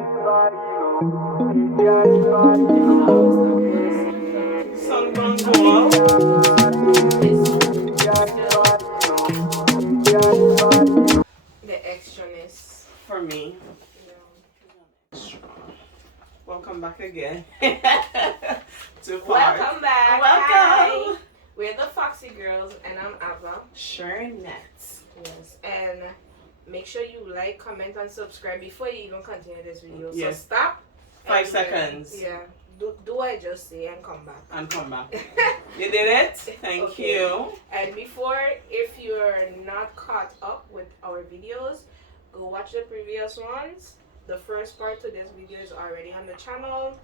Sunburn goal. The extraness. For me. Yeah. Welcome back again. To Welcome back. Welcome. Hi. We're the Foxy Girls, and I'm Ava. Sure nuts. Yes. And make sure you like, comment, and subscribe before you even continue this video. Yes. So stop. 5 seconds. Yeah. Do what I just say and come back. And come back. You did it? Thank Okay. you. And before, if you're not caught up with our videos, go watch the previous ones. The first part to this video is already on the channel.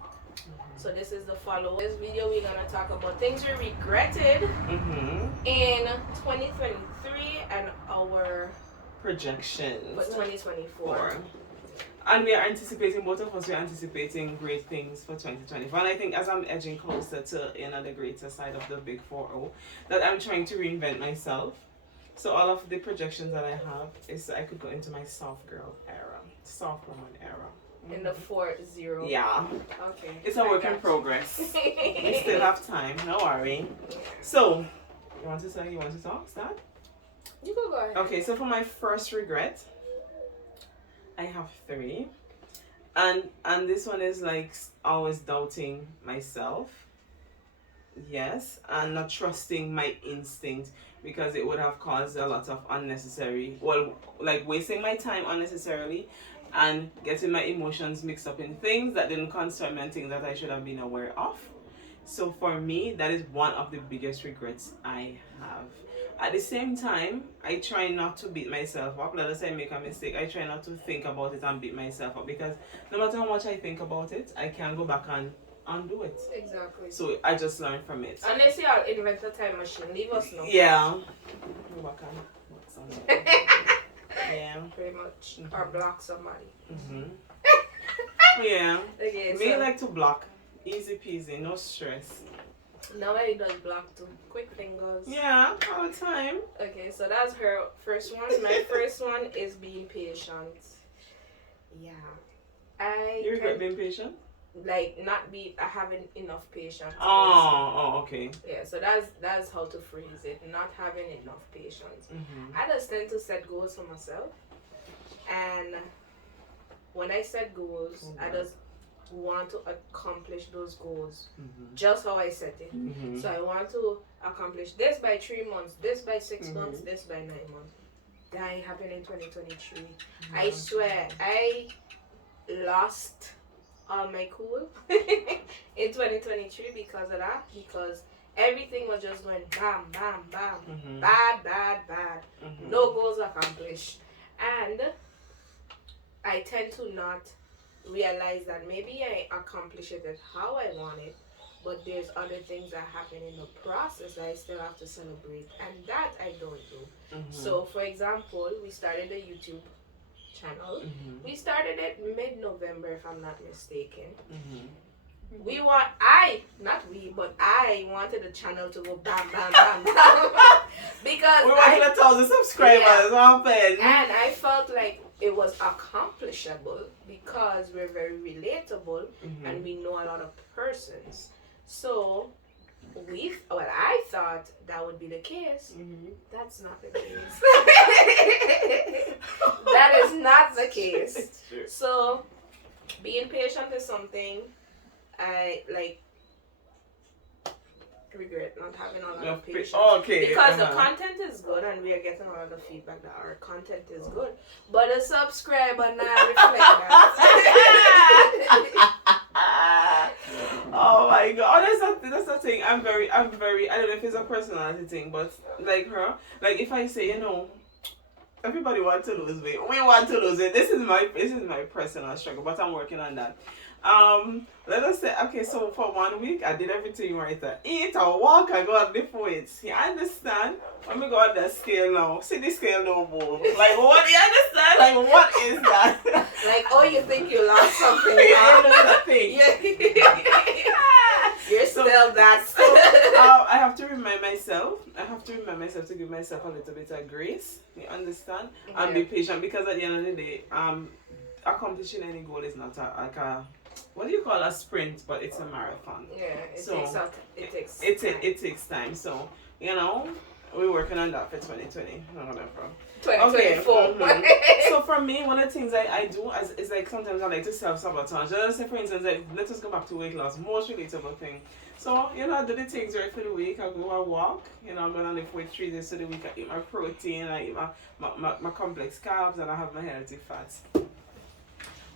So this is the follow-up. This video we're gonna talk about things we regretted in 2023 and our Projections for 2024. And we are anticipating, both of us, we are anticipating great things for 2024. And I think as I'm edging closer to the greater side of the big 4-0, that I'm trying to reinvent myself. So all of the projections that I have is I could go into my soft girl era, soft woman era. In the 4-0. Yeah. Okay. It's a work in progress. We still have time, no worry. So, you want to talk? Start? You can go ahead. Okay, so for my first regret, I have 3. And this one is like always doubting myself. Yes, and not trusting my instinct, because it would have caused a lot of unnecessary, like wasting my time unnecessarily and getting my emotions mixed up in things that didn't concern me and things that I should have been aware of. So for me, that is one of the biggest regrets I have. At the same time, I try not to beat myself up. Let us say I make a mistake, I try not to think about it and beat myself up, because no matter how much I think about it, I can go back and undo it. Exactly. So I just learn from it. Unless you invent a time machine, leave us know. Yeah. Go back and work something. Yeah. Pretty much. Or block somebody. Yeah. Okay, Me so like to block. Easy peasy, no stress. nobody does block too. Quick fingers. Yeah, all the time. Okay, so that's her first one. My first one is being patient. Yeah. You regret being patient? Like not be having enough patience. Okay. Yeah, so that's how to phrase it. Not having enough patience. I just tend to set goals for myself, and when I set goals, I just want to accomplish those goals just how I set it. So I want to accomplish this by 3 months, this by 6 months, this by 9 months. That ain't happened in 2023. I swear, I lost all my cool in 2023 because of that. Because everything was just going bam, bam, bam, bad. No goals accomplished, and I tend to not realize that maybe I accomplished it how I want it, but there's other things that happen in the process that I still have to celebrate, and that I don't do. So for example, we started a YouTube channel. We started it mid-November, if I'm not mistaken. I wanted the channel to go bam, bam, bam, bam. Because we wanted 1,000 subscribers, open. And I felt like it was accomplishable because we're very relatable and we know a lot of persons. So I thought that would be the case. That's not the case. That is not the case. So being patient is something I like regret not having a lot of patience. Because the content is good and we are getting a lot of feedback that our content is good, but a subscriber not reflect that. Oh my god. Oh, that's the thing. I'm very I don't know if it's a personality thing, but like her, like if I say, everybody wants to lose weight, we want to lose it. This is my personal struggle, but I'm working on that. Let us say, okay, so for 1 week, I did everything right. I eat, I walk, I go on the weights. You understand? When we go on the scale now, see the scale no more. Like, what? You understand? Like, what is that? Like, oh, you think you lost something? Nothing. You're still that. So, I have to remind myself to give myself a little bit of grace. You understand? And be patient, because at the end of the day, accomplishing any goal is not like a what do you call a sprint, but it's a marathon. Yeah, it takes time. So we're working on that for 2020 or whatever. 2024. Okay. Mm-hmm. So for me, one of the things I do is like sometimes I like to self-sabotage. Just say for instance, like, let us go back to weight loss, most relatable thing. So, I do the things right for the week. I go and walk. I'm going to live for 3 days of the week. I eat my protein, I eat my complex carbs, and I have my healthy fats.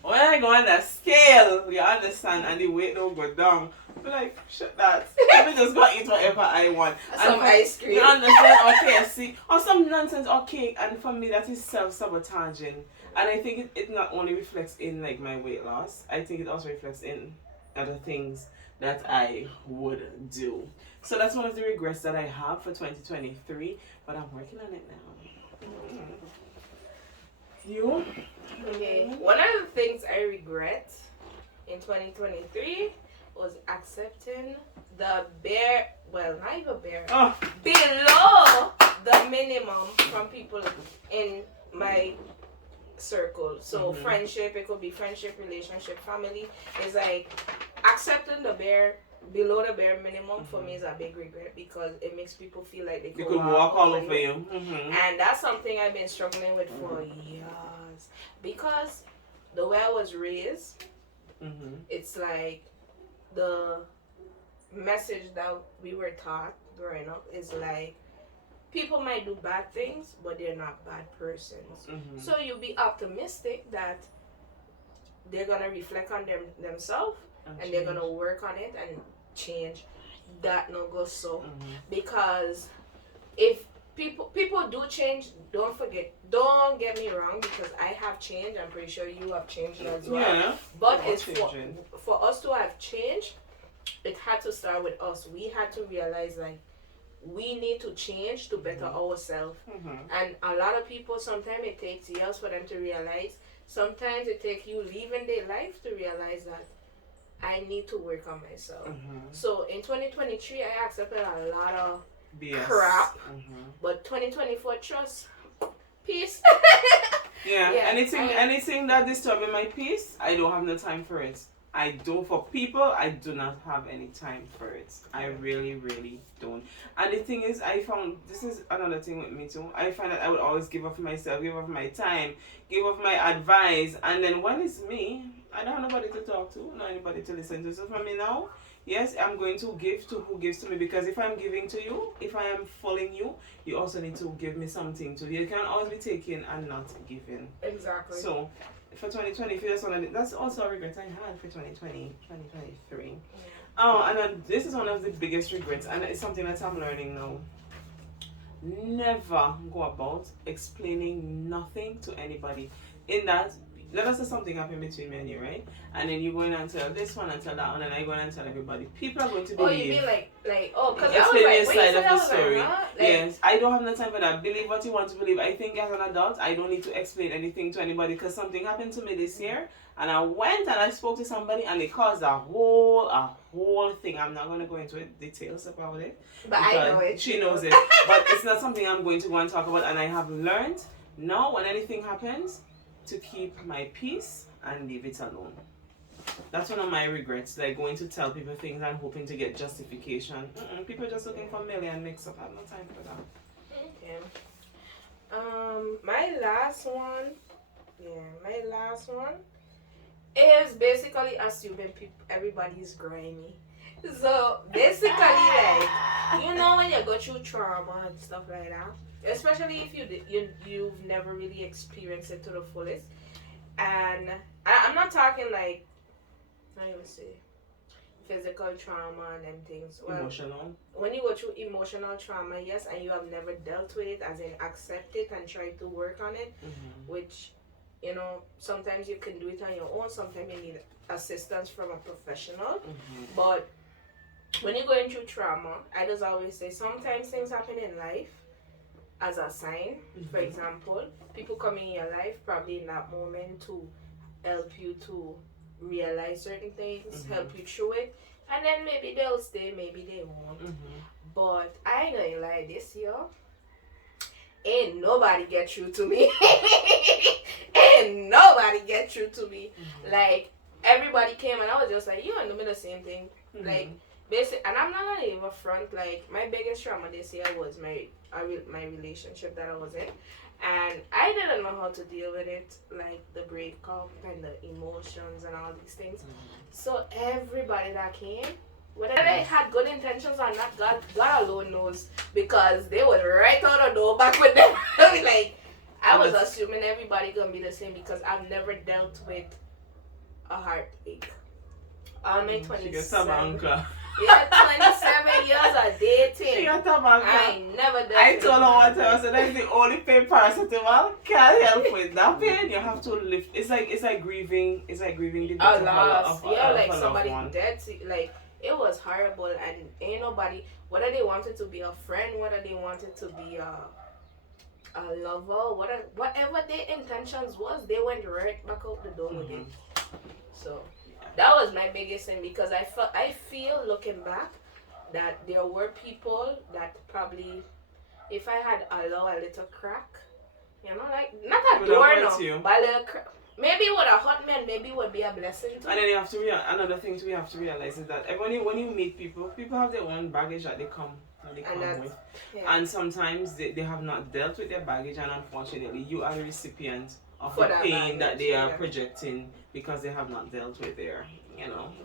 When I go on the scale, you understand, and the weight don't go down, I'm like, shut that. Let me just go eat whatever I want. Some ice cream. You understand? Or KFC. Or some nonsense or cake. And for me, that is self-sabotaging. And I think it not only reflects in like my weight loss, I think it also reflects in other things that I would do. So that's one of the regrets that I have for 2023, but I'm working on it now. You? Okay. One of the things I regret in 2023 was accepting the bare, well, not even bare, below the minimum from people in my circle. So friendship, it could be friendship, relationship, family. It's like accepting the bare, below the bare minimum for me is a big regret because it makes people feel like they could walk all over you. And that's something I've been struggling with for years because the way I was raised, it's like the message that we were taught growing up is like people might do bad things, but they're not bad persons. So you be optimistic that they're gonna reflect on themselves and they're gonna work on it and change. That no go so because if people do change, don't get me wrong, because I have changed. I'm pretty sure you have changed as well. Yeah, but it's for us to have changed, it had to start with us. We had to realize like we need to change to better ourselves. And a lot of people, sometimes it takes years for them to realize. Sometimes it takes you leaving their life to realize that I need to work on myself. So in 2023, I accepted a lot of crap. But 2024, trust, peace. Yeah. Anything that disturbing my peace, I don't have no time for it. For people, I do not have any time for it. I really, really don't. And the thing is, I found, this is another thing with me too, I find that I would always give up myself, give up my time, give up my advice, and then when it's me, I don't have nobody to talk to, not anybody to listen to. So for me now, yes, I'm going to give to who gives to me, because if I'm giving to you, if I am following you, you also need to give me something too. You can't always be taking and not giving. Exactly. So for 2020, that's also a regret I had for 2023. Yeah. Oh, and this is one of the biggest regrets, and it's something that I'm learning now. Never go about explaining nothing to anybody. In that, let us say something happened between me and you, right? And then you go in and tell this one and tell that one, and I go in and tell everybody. People are going to believe. Oh, you mean because explain your side of the story. Yes, I don't have no time for that. Believe what you want to believe. I think as an adult, I don't need to explain anything to anybody, because something happened to me this year, and I went and I spoke to somebody, and it caused a whole thing. I'm not going to go into details about it. But I know it. She knows it. But it's not something I'm going to go and talk about, and I have learned now when anything happens to keep my peace and leave it alone. That's one of my regrets, like going to tell people things and hoping to get justification. People are just looking for money and mix up. I have no time for that. Okay. My last one is basically assuming everybody's grimy. So basically, like, when you go through trauma and stuff like that, especially if you've never really experienced it to the fullest, and I'm not talking like, how you say, physical trauma and them things. Well, emotional. When you go through emotional trauma, yes, and you have never dealt with it, as in accept it and try to work on it, which, sometimes you can do it on your own, sometimes you need assistance from a professional. But when you're going through trauma, I just always say sometimes things happen in life as a sign. For example, people come in your life probably in that moment to help you to realize certain things, help you through it, and then maybe they'll stay, maybe they won't. But I ain't gonna lie, this year ain't nobody get through to me. Ain't nobody get true to me. Like, everybody came and I was just like, you and me the same thing. Like, basic, and I'm not gonna even front, like, my biggest trauma this year was my relationship that I was in. And I didn't know how to deal with it, like the breakup and the emotions and all these things. So everybody that came, whether they had good intentions or not, God alone knows, because they was right out the door back with them. Like, I was assuming everybody gonna be the same because I've never dealt with a heartache. I'm 27. Yeah, 27 years of dating. She got tobacco. I never did. I told her one time, I said that's the only pain paracetamol can't help with. That pain you have to lift. It's like grieving. It's like grieving the death a loss. Like somebody one. dead. Like, it was horrible, and ain't nobody, whether they wanted to be a friend, whether they wanted to be a lover, whatever their intentions was, they went right back out the door with it. So that was my biggest thing, because I feel looking back that there were people that probably, if I had allowed a little crack, like, not a door, no, but a little crack, maybe it would have hurt me, and maybe it would be a blessing too. And then you have to another thing we have to realize is that when you meet people have their own baggage that they come with. Yeah. And sometimes they have not dealt with their baggage, and unfortunately you are the recipient of the pain that they are projecting because they have not dealt with their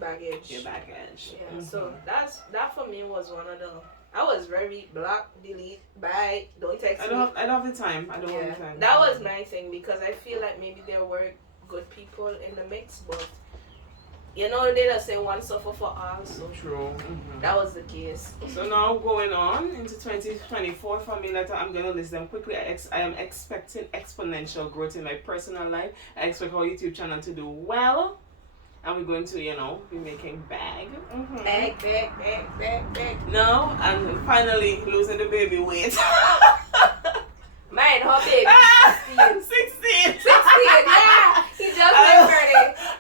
baggage. Your baggage. Yeah. So that for me was one of the, I was very block, delete, bye, don't text me. I don't have the time. I don't have the time. That was my thing, because I feel like maybe there were good people in the mix, but they just say one suffer for all, so true. That was the case. So now going on into 2024 for me, I'm going to list them quickly. I am expecting exponential growth in my personal life. I expect our YouTube channel to do well. And we're going to, be making bag. Bag. No, and finally losing the baby weight. Mine, her baby. 16. 16, yeah. He just turned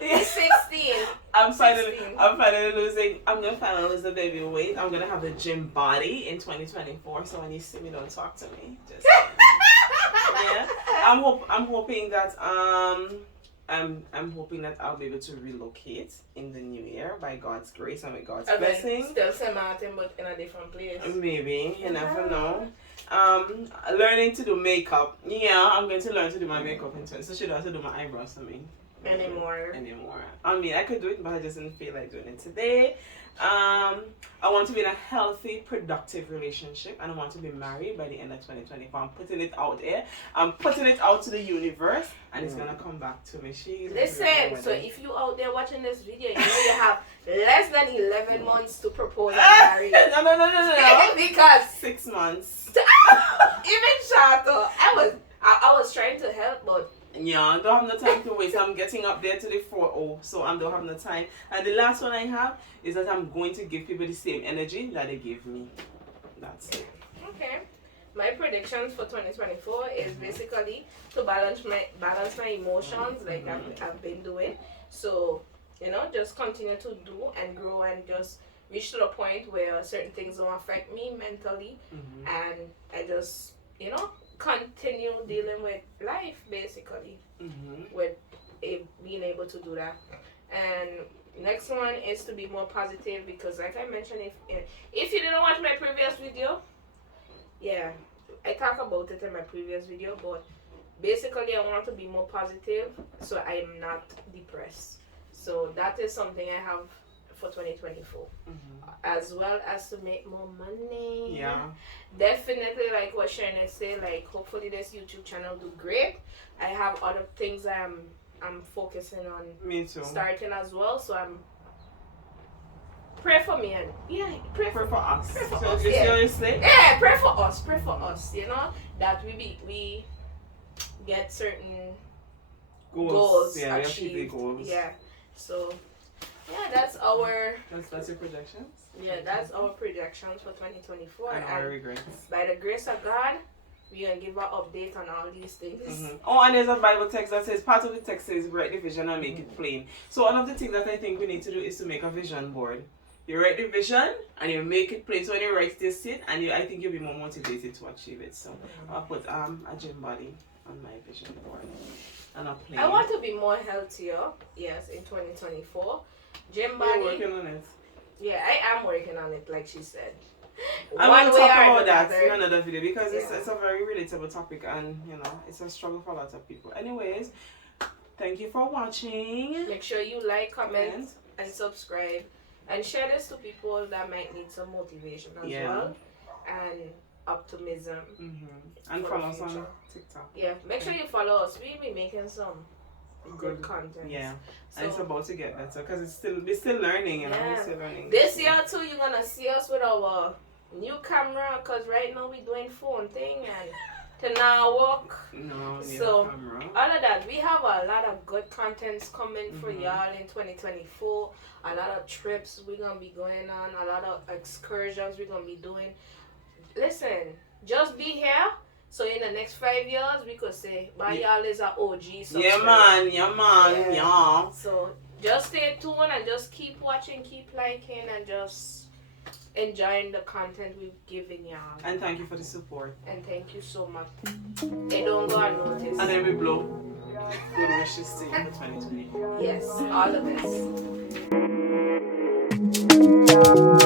30. He's 16. I'm finally losing. I'm gonna finally lose the baby weight. I'm gonna have the gym body in 2024. So when you see me, don't talk to me. Just yeah. I'm hoping that I'm hoping that I'll be able to relocate in the new year by God's grace and with God's blessing. Still St. Martin, but in a different place. Maybe, you never know. Learning to do makeup. Yeah, I'm going to learn to do my makeup in 20. So she doesn't have to do my eyebrows for me. Anymore. I mean, I could do it, but I just didn't feel like doing it today. I want to be in a healthy, productive relationship, and I want to be married by the end of 2024. I'm putting it out there. I'm putting it out to the universe, and it's gonna come back to me. Listen, so if you out there watching this video, you have less than 11 months to propose and marry. No. Because 6 months. Even shorter. I was trying to help, but yeah, I don't have no time to waste. I'm getting up there to the 4-0, so I don't have no time. And the last one I have is that I'm going to give people the same energy that they gave me. That's it. Okay. My predictions for 2024 is basically to balance my emotions, like I've been doing. So, just continue to do and grow, and just reach to the point where certain things don't affect me mentally, and I just, continue dealing with life, basically, with being able to do that. And next one is to be more positive, because like I mentioned, if you didn't watch my previous video, I talk about it in my previous video, but basically I want to be more positive so I am not depressed. So that is something I have for 2024, as well as to make more money. Yeah, definitely, like what Sharon said, like hopefully this YouTube channel do great. I have other things I'm focusing on. Me too. Starting as well, so I'm pray for me, and pray for us. Pray for so us. Seriously? Yeah, pray for us. Pray for us. That we get certain goals yeah, achieved. Goals. Yeah. So that's our. That's your projections. Yeah, that's our projections for 2024. And our regrets. By the grace of God, we're gonna give an update on all these things. Oh, and there's a Bible text that says, part of the text says, write the vision and make it plain. So one of the things that I think we need to do is to make a vision board. You write the vision and you make it plain. So when you write this it, and I think you'll be more motivated to achieve it. So I'll put a gym body on my vision board. and not plain. I want to be more healthier, yes, in 2024. Gym body. You're working on it. Yeah, I am working on it, like she said. I want to talk about that in another video because it's a very relatable topic, and you know it's a struggle for a lot of people. Anyways, thank you for watching. Make sure you like, comment, and subscribe, and share this to people that might need some motivation as well, and optimism. And follow us on TikTok. Yeah, make sure you follow us. We'll be making some good content. Yeah, so, and it's about to get better because we're still learning, you know. We're still learning. This year too, you're gonna see us with our new camera, because right now we're doing phone thing and to now work. No, so camera. All of that, we have a lot of good contents coming for y'all in 2024. A lot of trips we're gonna be going on, a lot of excursions we're gonna be doing. Listen, just be here. So in the next 5 years, we could say, bye y'all is a OG subscriber. Yeah man, yeah. So just stay tuned and just keep watching, keep liking, and just enjoying the content we've given y'all. And thank you for the support. And thank you so much. They don't go unnoticed. And then we blow good wishes to you for 2020. Yes, all the best.